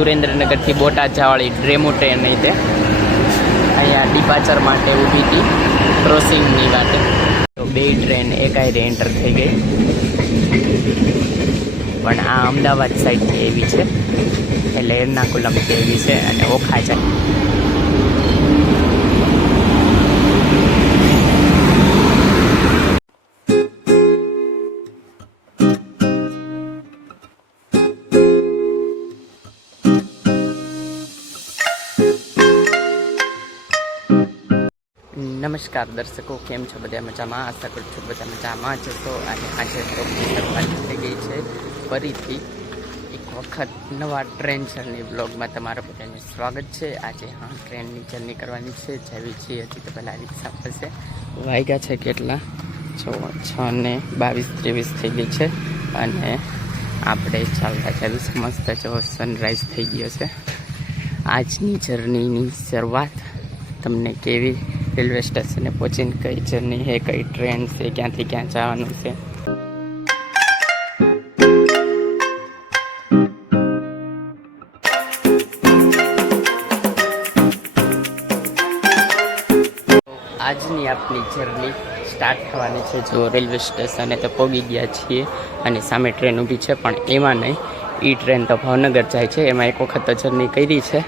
સુરેન્દ્રનગરથી Botad જવાળી ડ્રેમો train તે અહીંયા departure માટે ઊભી હતી ક્રોસિંગની વાતે. તો બે ટ્રેન એકાયરે એન્ટર થઈ ગઈ, પણ આ અમદાવાદ સાઈડથી એવી છે, એટલે એર્નાકુલમથી એવી છે અને ઓખા જાય. નમસ્કાર દર્શકો, કેમ છો? બધા મજામાં? આશા કરું છું બધા મજામાં જ છો. અને આજે બ્લોગની શરૂઆત થઈ ગઈ છે ફરીથી એક વખત નવા ટ્રેન જર્ની બ્લોગમાં તમારા બધાનું સ્વાગત છે. આજે ટ્રેનની જર્ની કરવાની છે, જેવી છીએ હજી તો પહેલાં રિક્ષા પાસે વાગ્યા છે કેટલા 6:22-23 થઈ ગઈ છે અને આપણે ચાલતા ચાલીસ મસ્ત જો સનરાઈઝ થઈ ગયો છે. આજની જર્નીની શરૂઆત તમને કેવી રેલવે સ્ટેશને પહોંચીને કઈ જર્ની છે, કઈ ટ્રેન છે, ક્યાંથી ક્યાં જવાનું છે. આજની આપણી જર્ની સ્ટાર્ટ થવાની છે. જો રેલવે સ્ટેશને તો પહોંચી ગયા છીએ અને સામે ટ્રેન ઊભી છે, પણ એમાં નહીં, એ ટ્રેન તો ભાવનગર જાય છે. એમાં એક વખત તો જર્ની કરી છે.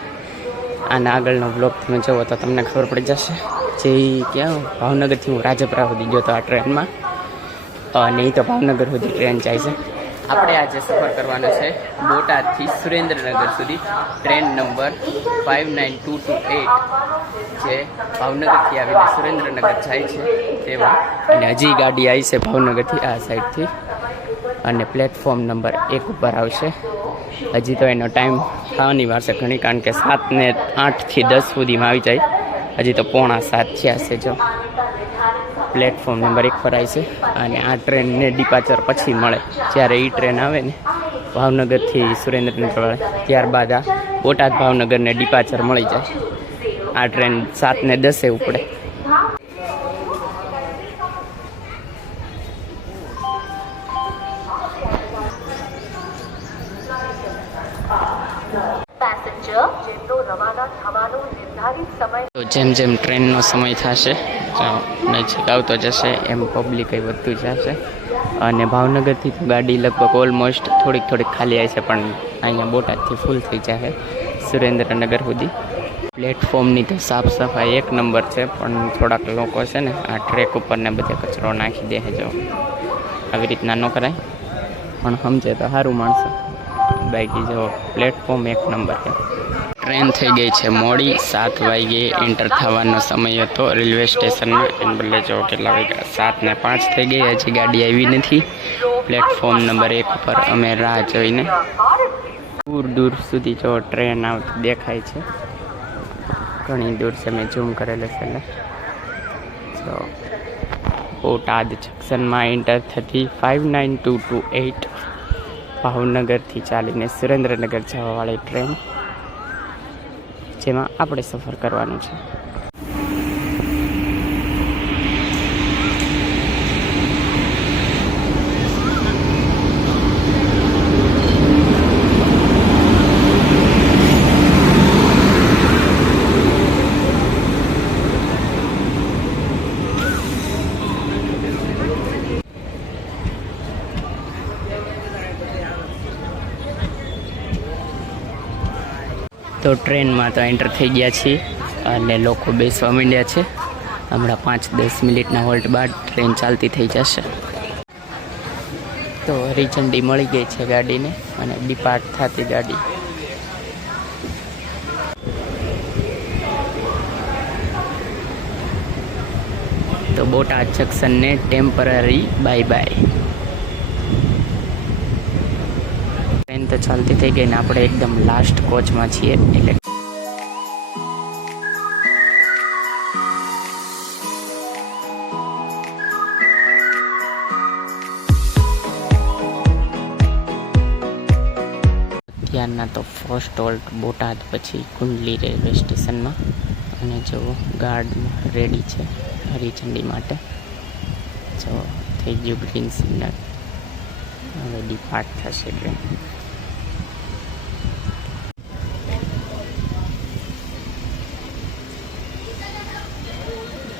આના આગળનો બ્લોગ તમે જુઓ તો તમને ખબર પડી જશે. જે ક્યાં ભાવનગરથી હું રાજપરા સુધી ગયો હતો આ ટ્રેનમાં, અને એ તો ભાવનગર સુધી ટ્રેન જાય છે. આપણે આજે સફર કરવાનો છે બોટાદથી સુરેન્દ્રનગર સુધી, ટ્રેન નંબર 59228 જે ભાવનગરથી આવીને સુરેન્દ્રનગર જાય છે તેમાં. અને હજી ગાડી આવી છે ભાવનગરથી આ સાઈડથી, અને પ્લેટફોર્મ નંબર 1 ઉપર આવશે. હજી તો એનો ટાઈમ થવાની વાર છે ઘણી, કારણ કે 7:08 થી 10 સુધીમાં આવી જાય. હજી તો 6:45 થયા છે. જો પ્લેટફોર્મ નંબર 1 પર આવી છે, અને આ ટ્રેનને ડિપાર્ચર પછી મળે. જ્યારે એ ટ્રેન આવે ને ભાવનગરથી સુરેન્દ્રનગર, ત્યારબાદ આ બોટાદ ભાવનગરને ડિપાર્ચર મળી જાય. આ ટ્રેન 7:10 ઉપડે. તો જેમ જેમ ટ્રેનનો સમય થશે, નજીક આવતો જશે, એમ પબ્લિક વધતું જશે. અને ભાવનગરથી તો ગાડી લગભગ ઓલમોસ્ટ થોડીક ખાલી આવી છે, પણ અહીંયા બોટાદથી ફૂલ થઈ જાય સુરેન્દ્રનગર સુધી. પ્લેટફોર્મની તો સાફ સફાઈ 1 નંબર છે, પણ થોડાક લોકો છે ને આ ટ્રેક ઉપર ને બધે કચરો નાખી દે. જો આવી રીતના ન કરાય, પણ સમજે તો સારું માણસો. બાકી જો પ્લેટફોર્મ 1 નંબર છે. ટ્રેન થઈ ગઈ છે મોડી, 7 વાગ્યે એન્ટર થવાનો સમય હતો રેલવે સ્ટેશનમાં. એને બદલે જો કેટલા વાગ્યા, 7:05 થઈ ગઈ. હજી ગાડી આવી નથી. પ્લેટફોર્મ નંબર 1 ઉપર અમે રાહ જોઈને દૂર સુધી જો ટ્રેન આવતી દેખાય છે. ઘણી દૂર છે, મેં ઝૂમ કરેલે છે. તો બોટાદ જંકશનમાં એન્ટર થતી 59228 ભાવનગરથી ચાલીને સુરેન્દ્રનગર જવાવાળી ટ્રેન, જેમાં આપણે સફર કરવાનું છે. તો ટ્રેનમાં તો એન્ટર થઈ ગયા છીએ અને લોકો બેસવા માંડ્યા છે. હમણાં 5-10 મિનિટના હોલ્ટ બાદ ટ્રેન ચાલતી થઈ જશે. તો હરીઝંડી મળી ગઈ છે ગાડીને, અને ડિપાર્ટ થતી ગાડી. તો બોટાદ જંકશનને ટેમ્પરરી બાય બાય. ટ્રેન તો ચાલતી થઈ ગઈ ને આપણે એકદમ લાસ્ટ કોચમાં છીએ. એટલે ત્યારના તો ફર્સ્ટ હોલ્ટ બોટાદ, પછી કુંડલી રેલવે સ્ટેશનમાં. અને જો ગાર્ડ રેડી છે હરીઝંડી માટે. જો થઈ ગયું ગ્રીન સિગ્નલ, હવે ડિપાર્ટ થશે ટ્રેન.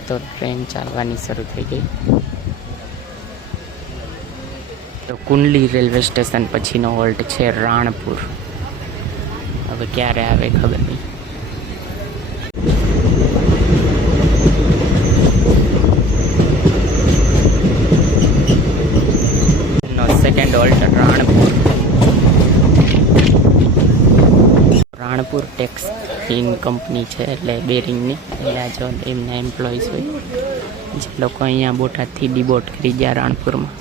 તો ટ્રેન ચાલવાની શરૂ થઈ ગઈ. તો કુંડલી રેલવે સ્ટેશન પછીનો હોલ્ટ છે રાણપુર. હવે ક્યારે આવે ખબર નહીં. Second halt Ranpur textile company છે, એટલે બેરિંગની. અહીંયા જો એમના એમ્પ્લોઈઝ હોય જે લોકો અહીંયા બોટાદથી ડીબોટ કરી ગયા રાણપુરમાં.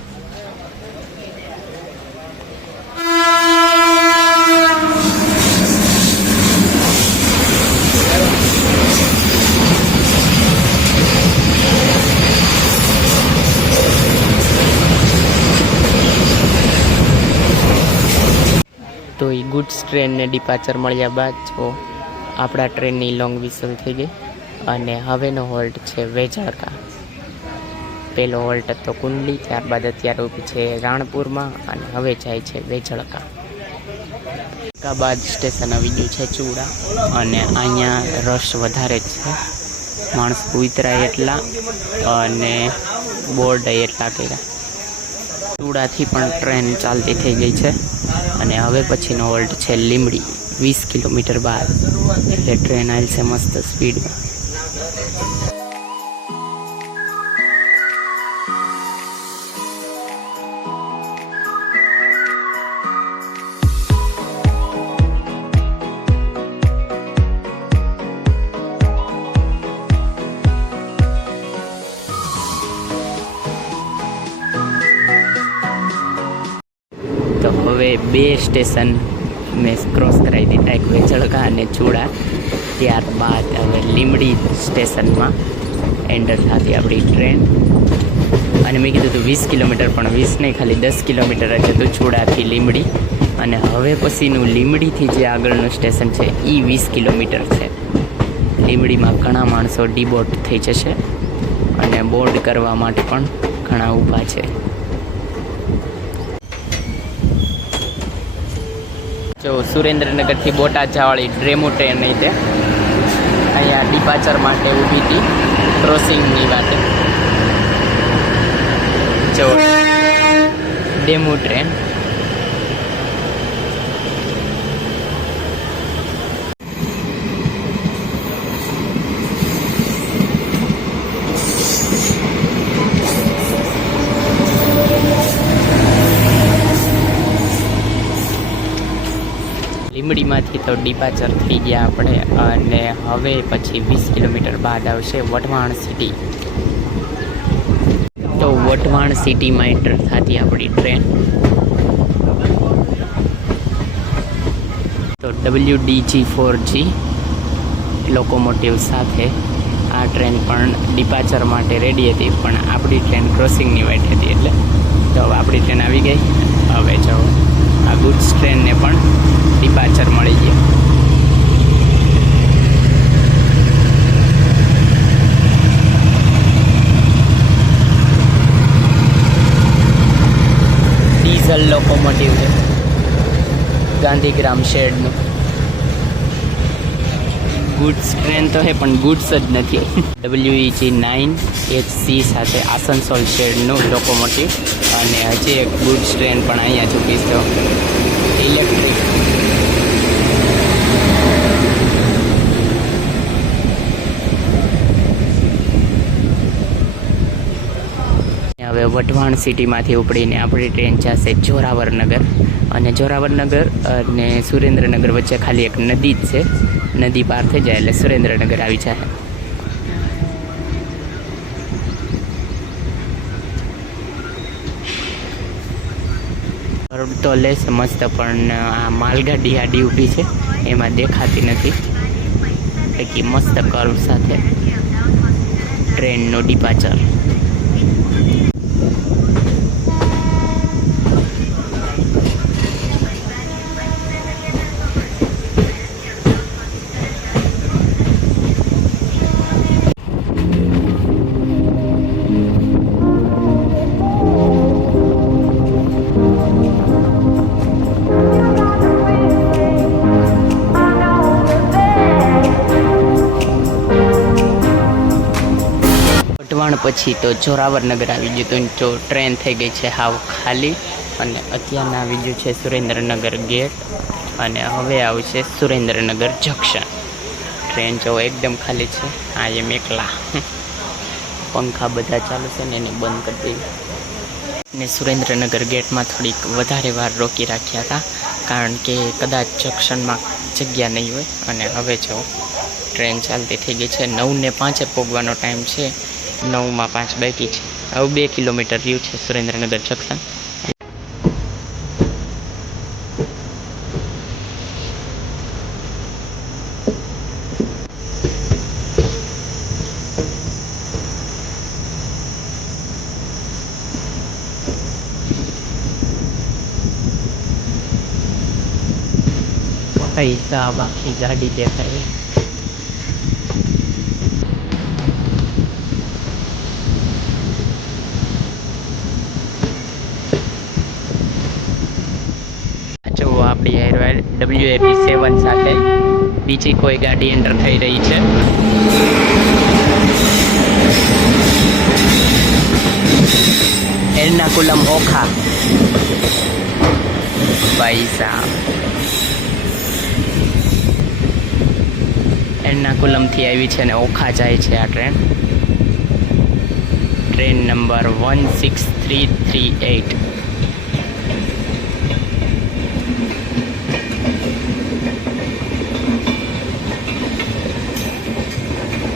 તો એ ગુડ્સ ટ્રેનને ડિપાચર મળ્યા બાદ જો આપણા ટ્રેનની લોંગ વિસલ થઈ ગઈ અને હવેનો હોલ્ટ છે વેજળકા. પહેલો હોલ્ટ હતો કુંડલી, ત્યારબાદ અત્યારે ઊભી છે રાણપુરમાં અને હવે જાય છે વેજળકા. બાદ સ્ટેશન આવી ગયું છે ચૂડા અને અહીંયા રશ વધારે જ છે. માણસ ઉતરાય એટલા અને બોર્ડ એટલા કર્યા. ચૂડાથી પણ ટ્રેન ચાલતી થઈ ગઈ છે અને હવે પછીનો હોલ્ટ છે લીંબડી. 20 કિલોમીટર બાદ એટલે ટ્રેન આવી છે મસ્ત સ્પીડમાં. તો હવે 2 સ્ટેશન મેં ક્રોસ કરાવી દીધા, એક વેજળકા અને ચૂડા. ત્યારબાદ હવે લીંબડી સ્ટેશનમાં એન્ટર થતી આપણી ટ્રેન. અને મેં કીધું હતું 20 કિલોમીટર, પણ 20 નહીં, ખાલી 10 કિલોમીટર જ હતું ચૂડાથી લીંબડી. અને હવે પછીનું લીંબડીથી જે આગળનું સ્ટેશન છે એ 20 કિલોમીટર છે. લીંબડીમાં ઘણા માણસો ડીબોટ થઈ જશે અને બોર્ડ કરવા માટે પણ ઘણા ઊભા છે. જો સુરેન્દ્રનગરથી બોટાદ જવાળી ડ્રેમો ટ્રેન નહીં તે અહીંયા ડિપાચર માટે ઊભી હતી ક્રોસિંગની વાતે. જો ડેમો ટ્રેન. લીંબડીમાંથી તો ડિપાચર થઈ ગયા આપણે અને હવે પછી 20 કિલોમીટર બાદ આવશે વઢવાણ સિટી. તો વઢવાણ સિટીમાં એન્ટર થતી આપણી ટ્રેન. તો WDG4G લોકોમોટિવ સાથે આ ટ્રેન પણ ડિપાચર માટે રેડી હતી, પણ આપણી ટ્રેન ક્રોસિંગની વાઇટ હતી એટલે તો હવે આપણી ટ્રેન આવી ગઈ. હવે જો આ ગુડ્સ ટ્રેનને પણ ડિપાચર મળી ગયું. ડીઝલ લોકોમોટિવ છે ગાંધીગ્રામ શેડનું. ગુડ્સ ટ્રેન તો છે પણ ગુડ્સ જ નથી. WEG9HC સાથે આસનસોલ શેડનું લોકોમોટિવ. અને હજી એક ગુડ્સ ટ્રેન પણ અહીંયા ચૂકી છે ઇલેક્ટ્રિક. હવે વઢવાણ સિટીમાંથી ઉપડીને આપણી ટ્રેન જશે જોરાવરનગર. અને જોરાવરનગર અને સુરેન્દ્રનગર વચ્ચે ખાલી એક નદી જ છે. નદી પાર થઈ જાય એટલે સુરેન્દ્રનગર આવી જાય. તો લેશે મસ્ત, પણ આ માલગાડી આડી ઊભી છે એમાં દેખાતી નથી. બાકી મસ્ત કર્વ સાથે ટ્રેનનું ડિપાચર. વઢવાણ પછી તો જોરાવરનગર આવી ગયું હતું, તો ટ્રેન થઈ ગઈ છે હાવ ખાલી. અને અત્યારના આવી ગયું છે સુરેન્દ્રનગર ગેટ, અને હવે આવશે સુરેન્દ્રનગર જંકશન. ટ્રેન જો એકદમ ખાલી છે. આ એમ એકલા પંખા બધા ચાલુ છે ને એને બંધ કરી દેવી. ને સુરેન્દ્રનગર ગેટમાં થોડીક વધારે વાર રોકી રાખ્યા હતા, કારણ કે કદાચ જંકશનમાં જગ્યા નહીં હોય. અને હવે જો ટ્રેન ચાલતી થઈ ગઈ છે. 9:05 પહોંચવાનો ટાઈમ છે, 9:05 બાકી છે. હવે 2 કિલોમીટર રહ્યું છે સુરેન્દ્રનગર જંકશન. પૈસા બાકી ગાડી દેખાય. જો આપણી WAP7 સાથે બીજી કોઈ ગાડી એન્ટર થઈ રહી છે. એર્નાકુલમ ઓખા પૈસા. એર્નાકુલમથી આવી છે ને ઓખા જાય છે આ ટ્રેન. Train number 16338.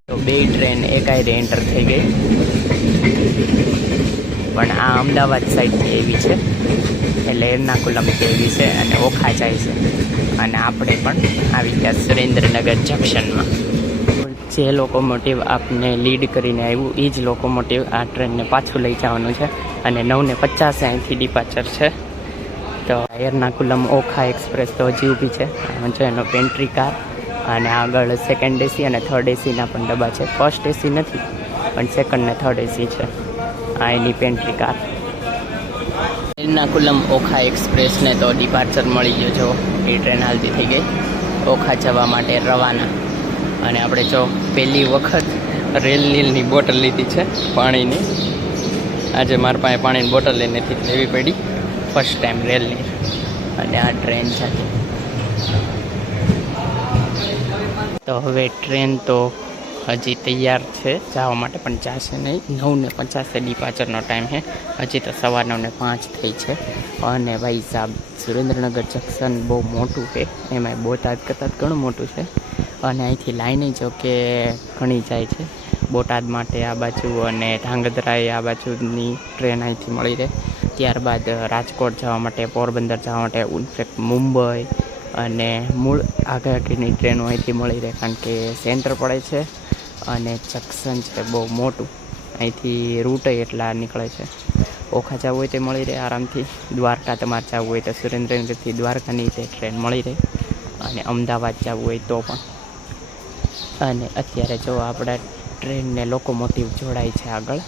તો બે ટ્રેન એકાયરે એન્ટર થઈ ગઈ, પણ આ અમદાવાદ સાઈડથી એવી છે, એટલે એર્નાકુલમથી એવી છે અને ઓખા જાય છે. અને આપણે પણ આવી ગયા સુરેન્દ્રનગર જંકશનમાં. જે લોકોમોટિવ આપને લીડ કરીને આવ્યું એ જ લોકોમોટિવ આ ટ્રેનને પાછું લઈ જવાનું છે. અને 9:50 અહીંથી ડિપાર્ચર છે. તો એર્નાકુલમ ઓખા એક્સપ્રેસ તો હજી ઊભી છે. જો એનો પેન્ટ્રી કાર, અને આગળ સેકન્ડ એસી અને થર્ડ એસીના પણ ડબ્બા છે. ફર્સ્ટ એસી નથી, પણ સેકન્ડ ને થર્ડ એસી છે. આ એની પેન્ટ્રી કાર. એર્નાકુલમ ઓખા એક્સપ્રેસને તો ડિપાર્ચર મળી ગયો. જો એ ટ્રેન હાલતી થઈ ગઈ ઓખા જવા માટે રવાના. અને આપણે જો પહેલી વખત રેલ નીલની બોટલ લીધી છે પાણીની. આજે મારા પાસે પાણીની બોટલ લઈને લેવી પડી, ફર્સ્ટ ટાઈમ રેલ નીલ. અને આ ટ્રેન છે. તો હવે ટ્રેન તો હજી તૈયાર છે જવા માટે, પણ જશે નહીં. 9:50 ડિપાર્ચરનો ટાઈમ છે. હજી તો સવાર 9:05 થઈ છે. અને ભાઈ સાહેબ સુરેન્દ્રનગર જંકશન બહુ મોટું છે, એમાં બોટાદ કરતાં ઘણું મોટું છે. અને અહીંથી લાઈને જો કે ઘણી જાય છે બોટાદ માટે આ બાજુ, અને ધાંગધ્રાએ આ બાજુની ટ્રેન અહીંથી મળી રહે. ત્યારબાદ રાજકોટ જવા માટે, પોરબંદર જવા માટે, ઇનફેક્ટ મુંબઈ અને મૂળ આગળની ટ્રેનો અહીંથી મળી રહે, કારણ કે સેન્ટર પડે છે અને જંકશન છે બહુ મોટું. અહીંથી રૂટ એટલા નીકળે છે. ઓખા જવું હોય તે મળી રહે આરામથી. દ્વારકા તમારે જવું હોય તો સુરેન્દ્રનગરથી દ્વારકાની તે ટ્રેન મળી રહે. અને અમદાવાદ જવું હોય તો પણ. અને અત્યારે જો આપણા ટ્રેનને લોકોમોટિવ જોડાય છે આગળ.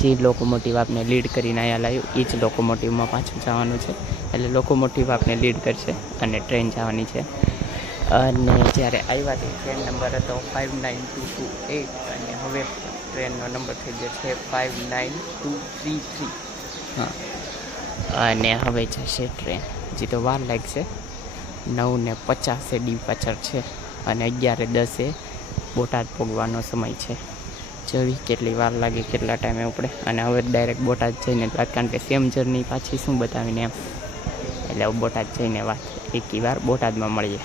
જે લોકોમોટિવ આપને લીડ કરીને અહીંયા લાવ્યું એ જ લોકોમોટિવમાં પાછું જવાનું છે. એટલે લોકોમોટિવ આપને લીડ કરશે અને ટ્રેન જવાની છે. અને જ્યારે આવ્યા તે ટ્રેન નંબર હતો 59228, અને હવે ટ્રેનનો નંબર થઈ ગયો છે 59233. હા, અને હવે જશે ટ્રેન. હજી તો વાર લાગશે. 9:50 ડિપાર્ચર છે અને 11:10 બોટાદ પહોંચવાનો સમય છે. જોવી કેટલી વાર લાગે, કેટલા ટાઈમે ઉપડે. અને હવે ડાયરેક્ટ બોટાદ જઈને વાત, કારણ કે સેમ જર્ની પાછી શું બતાવીને એમ. એટલે બોટાદ જઈને વાત, એકી વાર બોટાદમાં મળીએ.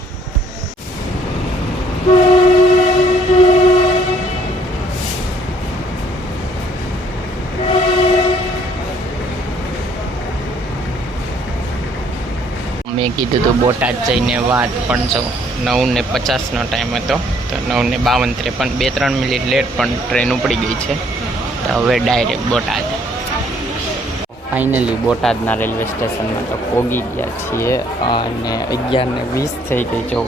મેં કીધું તો બોટાદ જઈને વાત, પણ જો 9:50નો ટાઈમ હતો, તો 9:52 પણ 2-3 મિનિટ લેટ, પણ ટ્રેન ઉપડી ગઈ છે. તો હવે ડાયરેક્ટ બોટાદ. ફાઇનલી બોટાદના રેલવે સ્ટેશનમાં તો પહોંચી ગયા છીએ. અને 11:20 થઈ ગઈ. જો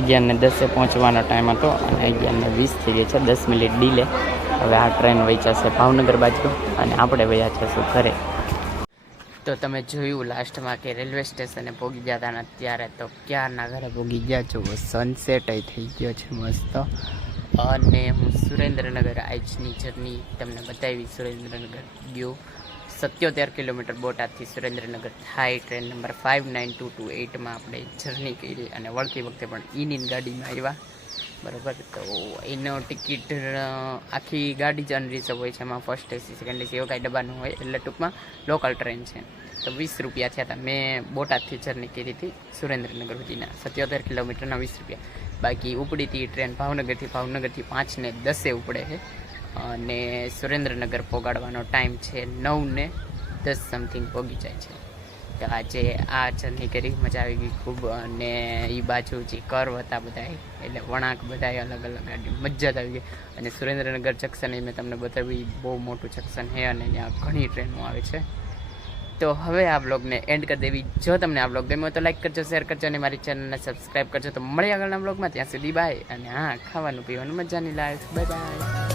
11:10 પહોંચવાનો ટાઈમ હતો અને 11:20 થઈ ગઈ છે. 10 મિનિટ ડીલે. હવે આ ટ્રેન વહી જશે ભાવનગર બાજુ અને આપણે વયા જશું ઘરે. તો તમે જોયું લાસ્ટમાં કે રેલવે સ્ટેશને પહોંચી ગયા હતા, અને અત્યારે તો ક્યારના ઘરે પહોંચી ગયા છો. સનસેટ થઈ ગયો છે મસ્ત. અને હું સુરેન્દ્રનગર આજની જર્ની તમને બતાવી. સુરેન્દ્રનગર ગયો 77 કિલોમીટર બોટાદથી સુરેન્દ્રનગર થાય. ટ્રેન નંબર 592228માં આપણે જર્ની કરી અને વળતી વખતે પણ ઈની ગાડીમાં આવ્યા. બરાબર, તો એનો ટિકિટ આખી ગાડી જ અનરિઝર્વ હોય છે. એમાં ફર્સ્ટ એસી સેકન્ડ એસી એવો કાંઈ ડબ્બાનું હોય, એટલે ટૂંકમાં લોકલ ટ્રેન છે. તો 20 રૂપિયા થયા હતા. મેં બોટાદથી જર્ની કરી હતી સુરેન્દ્રનગર સુધીના 77 કિલોમીટરના 20 રૂપિયા. બાકી ઉપડી હતી ટ્રેન ભાવનગરથી 5:10 ઉપડે છે અને સુરેન્દ્રનગર પહોંચાડવાનો ટાઈમ છે 9:10 સમથિંગ પહોંચી જાય છે. તો આજે આ જર્ની કરી, મજા આવી ગઈ ખૂબ. અને એ બાજુ જે કર્વ હતા બધા, એટલે વળાંક બધા અલગ અલગ ગાડી, મજા જ આવી ગઈ. અને સુરેન્દ્રનગર જંક્શન એ મેં તમને બતાવ્યું, બહુ મોટું જંક્શન છે અને ત્યાં ઘણી ટ્રેનો આવે છે. તો હવે આ બ્લોગને એન્ડ કરી દેવી. જો તમને આ બ્લોગ ગમ્યો તો લાઈક કરજો, શેર કરજો અને મારી ચેનલને સબસ્ક્રાઈબ કરજો. તો મળીએ આગળના બ્લોગમાં. ત્યાં સુધી બાય. અને હા, ખાવાનું પીવાનું મજાની લાઈફ. Bye bye.